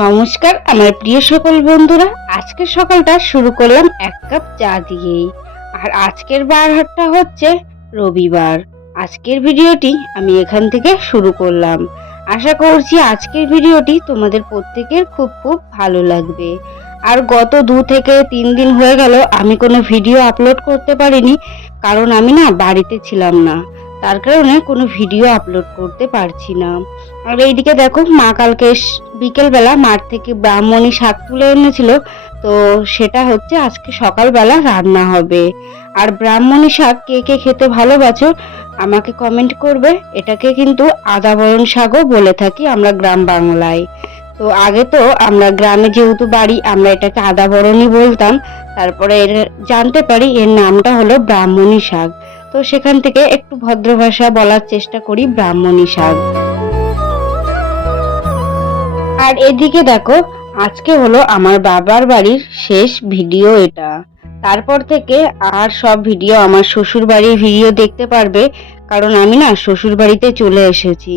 নমস্কার, আমার প্রিয় সকল বন্ধুরা। আজকের সকালটা শুরু করলাম এক কাপ চা দিয়েই। আর আজকের বারটা হচ্ছে রবিবার। আজকের ভিডিওটি আমি এখান থেকে শুরু করলাম। আশা করছি আজকের ভিডিওটি তোমাদের প্রত্যেকের খুব খুব ভালো লাগবে। আর গত দু থেকে তিন দিন হয়ে গেল, আমি কোনো ভিডিও আপলোড করতে পারিনি, কারণ আমি না বাড়িতে ছিলাম না। তার কারণে কোনো ভিডিও আপলোড করতে পারছি না। আর এইদিকে দেখো, মা কালকে বিকেলবেলা মাঠ থেকে ব্রাহ্মণী শাক তুলে এনেছিল, তো সেটা হচ্ছে আজকে সকালবেলা রান্না হবে। আর ব্রাহ্মণী শাক কে কে খেতে ভালোবাসো, আমাকে কমেন্ট করবে। এটাকে কিন্তু আদা শাকও বলে থাকি আমরা গ্রাম বাংলায়। তো আগে তো আমরা গ্রামে যেহেতু বাড়ি, আমরা এটাকে আদা বরণই বলতাম। তারপরে এর জানতে পারি এর নামটা হলো ব্রাহ্মণী শাক। তো সেখান থেকে একটু ভদ্র ভাষা বলার চেষ্টা করি ব্রাহ্মণী শাক আর এদিকে দেখো, আজকে হলো আমার বাবার বাড়ির শেষ ভিডিও এটা। তারপর থেকে আর সব ভিডিও আমার শ্বশুর বাড়ির ভিডিও দেখতে পারবে। কারণ আমি না শ্বশুর বাড়িতে চলে এসেছি।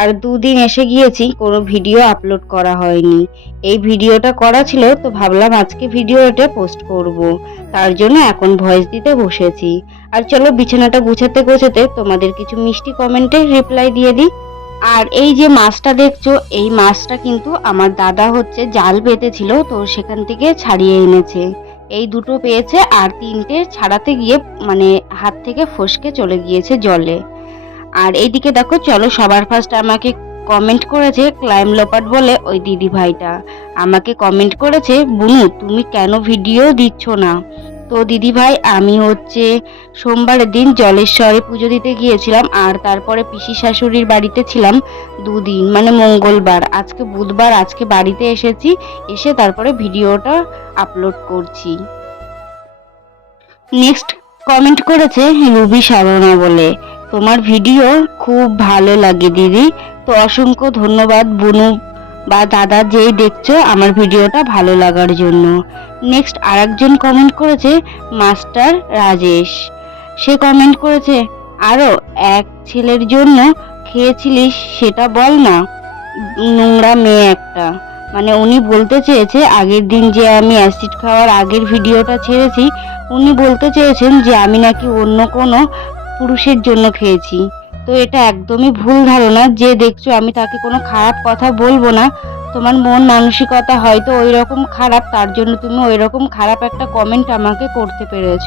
আর দুদিন এসে গিয়েছি, কোনো ভিডিও আপলোড করা হয়নি। এই ভিডিওটা করা ছিল তো ভাবলাম আজকে ভিডিও এটা পোস্ট করব। তার জন্য এখন ভয়েস দিতে বসেছি। আর চলো বিছানাটা গুছাতে গোছাতে তোমাদের কিছু মিষ্টি কমেন্টে রিপ্লাই দিয়ে দিই। আর এই যে মাছটা দেখছ, এই মাছটা কিন্তু আমার দাদা হচ্ছে জাল পেতেছিল তো সেখান থেকে ছাড়িয়ে এনেছে। এই দুটো পেয়েছে আর তিনটে ছাড়াতে গিয়ে মানে হাত থেকে ফসকে চলে গিয়েছে জলে। আর এইদিকে দেখো, চলো সবার ফার্স্ট আমাকে কমেন্ট করেছে ক্লাইম লোপাট বলে ওই দিদি ভাইটা আমাকে কমেন্ট করেছে, বুনু, তুমি কেন ভিডিও দিচ্ছ না? তো দিদি ভাই আমি হচ্ছে সোমবারের দিন জলেশ্বরে পুজো দিতে গিয়েছিলাম আর তারপরে পিসি শাশুড়ির বাড়িতে ছিলাম দুদিন মানে মঙ্গলবার। আজকে বুধবার, আজকে বাড়িতে এসেছি, এসে তারপরে ভিডিওটা আপলোড করছি। নেক্সট কমেন্ট করেছে রুবি সারনা বলে, তোমার ভিডিও খুব ভালো লাগে দিদি। তো অসংখ্য ধন্যবাদ বুনু বা দাদা যেই দেখছ আমার ভিডিওটা ভালো লাগার জন্য। নেক্সট আরেকজন কমেন্ট করেছে মাস্টার রাজেশ সে কমেন্ট করেছে আরও এক ছেলের জন্য খেয়েছিলিস সেটা বল না। নোংরা মেয়ে একটা। মানে উনি বলতে চেয়েছে, আগের দিন যে আমি অ্যাসিড খাওয়ার আগের ভিডিওটা ছেড়েছি, উনি বলতে চেয়েছেন যে আমি নাকি অন্য কোনো পুরুষের জন্য খেয়েছি। তো এটা একদমই ভুল ধারণা। যে দেখছ আমি তাকে কোনো খারাপ কথা বলব না, তোমার মন মানসিকতা হয়তো ওই রকম খারাপ, তার জন্য তুমি ওই রকম খারাপ একটা কমেন্ট আমাকে করতে পেরেছ।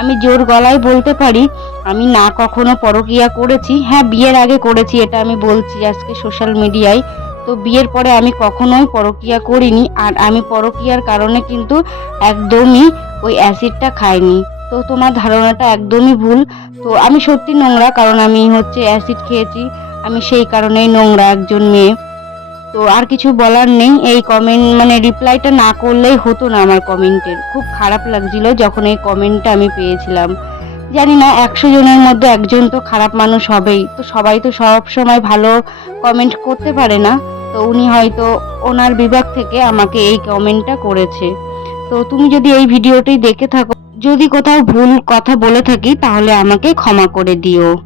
আমি জোর গলায় বলতে পারি, আমি না কখনো পরকিয়া করেছি। হ্যাঁ বিয়ের আগে করেছি, এটা আমি বলছি আজকে সোশ্যাল মিডিয়ায় তো বিয়ের পরে আমি কখনোই পরকিয়া করিনি, আর আমি পরকিয়ার কারণে কিন্তু একদমই ওই অ্যাসিডটা খাইনি। তো তোমার ধারণাটা একদমই ভুল। তো আমি সত্যি নোংরা, কারণ আমি হচ্ছে অ্যাসিড খেয়েছি। আমি সেই কারণেই নোংরা একজন মেয়ে। তো আর কিছু বলার নেই। এই কমেন্ট মানে রিপ্লাইটা না করলেই হতো না আমার কমেন্টের খুব খারাপ লাগছিল যখন এই কমেন্টটা আমি পেয়েছিলাম। জানি না, একশো জনের মধ্যে একজন তো খারাপ মানুষ হবেই। তো সবাই তো সব সময় ভালো কমেন্ট করতে পারে না। তো উনি হয়তো ওনার বিভাগ থেকে আমাকে এই কমেন্টটা করেছে। তো তুমি যদি এই ভিডিওটি দেখে থাকো যদি কোথাও ভুল কথা বলে থাকি, তাহলে আমাকে ক্ষমা করে দিও।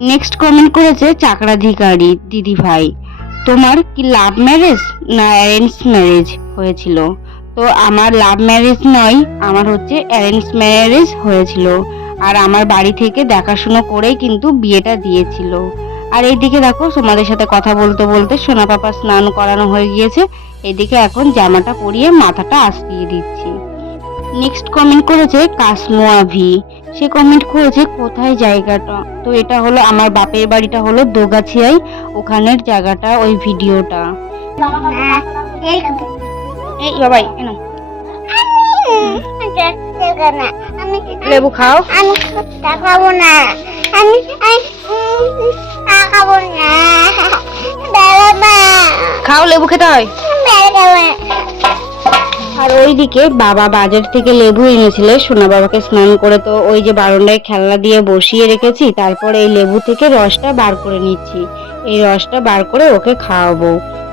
নেক্সট কমেন্ট করেছে চাকরাধিকারী, দিদি ভাই। তোমার কি লাভ ম্যারেজ না অ্যারেঞ্জ ম্যারেজ হয়েছিল? তো আমার লাভ ম্যারেজ নয়, আমার হচ্ছে অ্যারেঞ্জ ম্যারেজ হয়েছিল। আর আমার বাড়ি থেকে দেখাশুনো করেই কিন্তু বিয়েটা দিয়েছিল। আর এইদিকে দেখো, তোমাদের সাথে কথা বলতে বলতে সোনা পাপা স্নান করানো হয়ে গিয়েছে। এদিকে এখন জামাটা পরিয়ে মাথাটা আশ্রিয়ে দিচ্ছি। নেক্সট কমেন্ট করেছে কাসমোয়া ভি সে কমেন্ট করেছে কোথায় জায়গাটা তো এটা হলো আমার বাপের বাড়িটা হলো দোগাছিয়ায় ওখানের জায়গাটা ওই ভিডিওটা এই বাবাই এনো লেবু খাও আমি খাব না আমি আমি খাব না খাও লেবু খেতে হয় আর ওইদিকে বাবা বাজার থেকে লেবু এনেছিল, সোনা বাবাকে স্নান করে তো ওই যে বারান্দায় খেলনা দিয়ে বসিয়ে রেখেছি, তারপর এই লেবু থেকে রসটা বার করে নিচ্ছি। এই রসটা বার করে ওকে খাওয়াবো।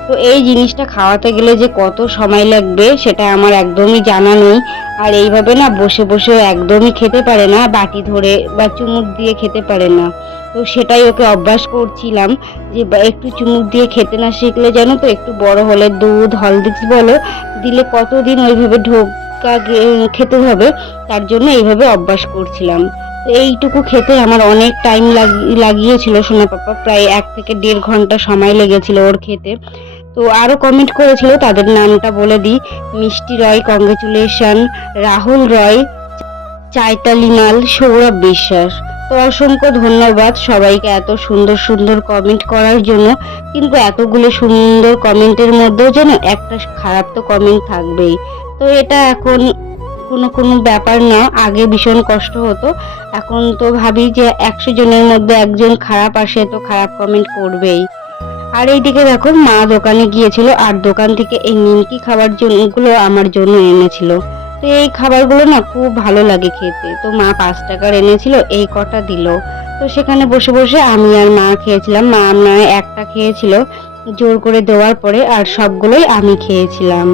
তো এই জিনিসটা খাওয়াতে গেলে যে কত সময় লাগবে, সেটা আমার একদমই জানা নেই। আর এইভাবে না বসে বসে একদমই খেতে পারে না, বাটি ধরে বা চুমুক দিয়ে খেতে পারে না। তো সেটাই ওকে অভ্যাস করছিলাম যে একটু চুমুক দিয়ে খেতে না শিখলে জানো তো, একটু বড় হলে দুধ হলদিক্স বলো, দিলে কতদিন ওইভাবে ঢোকা খেতে হবে, তার জন্য এইভাবে অভ্যাস করছিলাম। তো এইটুকু খেতে আমার অনেক টাইম লাগিয়েছিল সোনা পাপা, প্রায় এক থেকে দেড় ঘণ্টা সময় লেগেছিল ওর খেতে। তো আরও কমেন্ট করেছিল, তাদের নামটা বলে দিই, মিষ্টি রয় কংগ্রেচুলেশন রাহুল রয় চাইতালি মাল, সৌরভ বিশ্বাস। তো অসংখ্য ধন্যবাদ সবাইকে এত সুন্দর সুন্দর কমেন্ট করার জন্য। কিন্তু এতগুলো সুন্দর কমেন্টের মধ্যেও যেন একটা খারাপ তো কমেন্ট থাকবেই। তো এটা এখন কোনো কোনো ব্যাপার না, আগে ভীষণ কষ্ট হতো। এখন তো ভাবি যে একশো জনের মধ্যে একজন খারাপ আসে তো খারাপ কমেন্ট করবেই। আর এইদিকে দেখো, মা দোকানে গিয়েছিল, আর দোকান থেকে এই নিমকি খাবার জন্যগুলো আমার জন্য এনেছিল। তো এই খাবারগুলো না খুব ভালো লাগে খেতে। তো মা পাঁচ টাকার এনেছিল, এই কটা দিল। তো সেখানে বসে বসে আমি আর মা খেয়েছিলাম। মা নয় একটা খেয়েছিল জোর করে দেওয়ার পরে আর সবগুলোই আমি খেয়েছিলাম।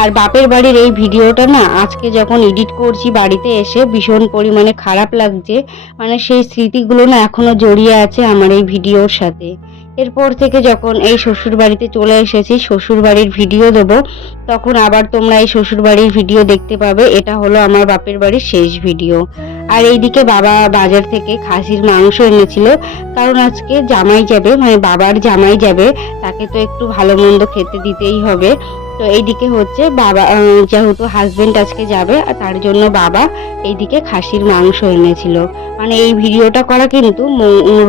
আর বাপের বাড়ির এই ভিডিওটা না আজকে যখন এডিট করছি বাড়িতে এসে ভীষণ পরিমাণে খারাপ লাগছে। মানে সেই স্মৃতিগুলো না এখনও জড়িয়ে আছে আমার এই ভিডিওর সাথে। এরপর থেকে যখন এই শ্বশুর বাড়িতে চলে এসেছি শ্বশুর বাড়ির ভিডিও দেবো। তখন আবার তোমরা এই শ্বশুর বাড়ির ভিডিও দেখতে পাবে। এটা হলো আমার বাপের বাড়ির শেষ ভিডিও আর এইদিকে বাবা বাজার থেকে খাসির মাংস এনেছিল। কারণ আজকে জামাই যাবে মানে বাবার জামাই যাবে, তাকে তো একটু ভালো মন্দ খেতে দিতেই হবে। তো এইদিকে হচ্ছে বাবা যেহেতু হাজবেন্ড আজকে যাবে, আর তার জন্য বাবা এইদিকে খাসির মাংস এনেছিল। মানে এই ভিডিওটা করা কিন্তু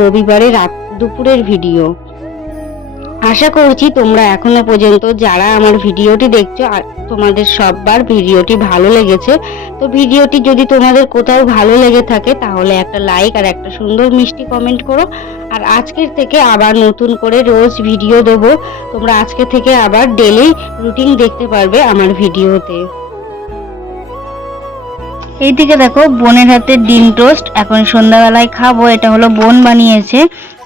রবিবারে রাত, দুপুরের ভিডিও আশা করছি তোমরা এখনও পর্যন্ত যারা আমার ভিডিওটি দেখছ, আর তোমাদের সববার ভিডিওটি ভালো লেগেছে, তো ভিডিওটি যদি তোমাদের কোথাও ভালো লেগে থাকে, তাহলে একটা লাইক আর একটা সুন্দর মিষ্টি কমেন্ট করো। আর আজকের থেকে আবার নতুন করে রোজ ভিডিও দেবো। তোমরা আজকে থেকে আবার ডেলি রুটিন দেখতে পারবে আমার ভিডিওতে। এইদিকে দেখো, বোনের হাতে ডিম টোস্ট এখন সন্ধ্যাবেলায় খাব, এটা হলো বোন বানিয়েছে।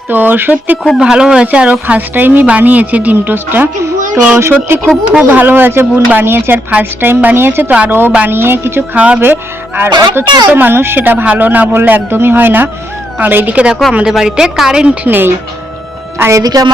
তো সত্যি খুব ভালো হয়েছে আর ও ফার্স্ট টাইমই বানিয়েছে ডিম টোস্টটা। তো সত্যি খুব খুব ভালো হয়েছে, বোন বানিয়েছে আর ফার্স্ট টাইম বানিয়েছে, তো আর ও বানিয়ে কিছু খাওয়াবে। আর অত ছোট মানুষ সেটা ভালো না বললে একদমই হয় না। আর এইদিকে দেখো আমাদের বাড়িতে কারেন্ট নেই। আর এদিকে আমার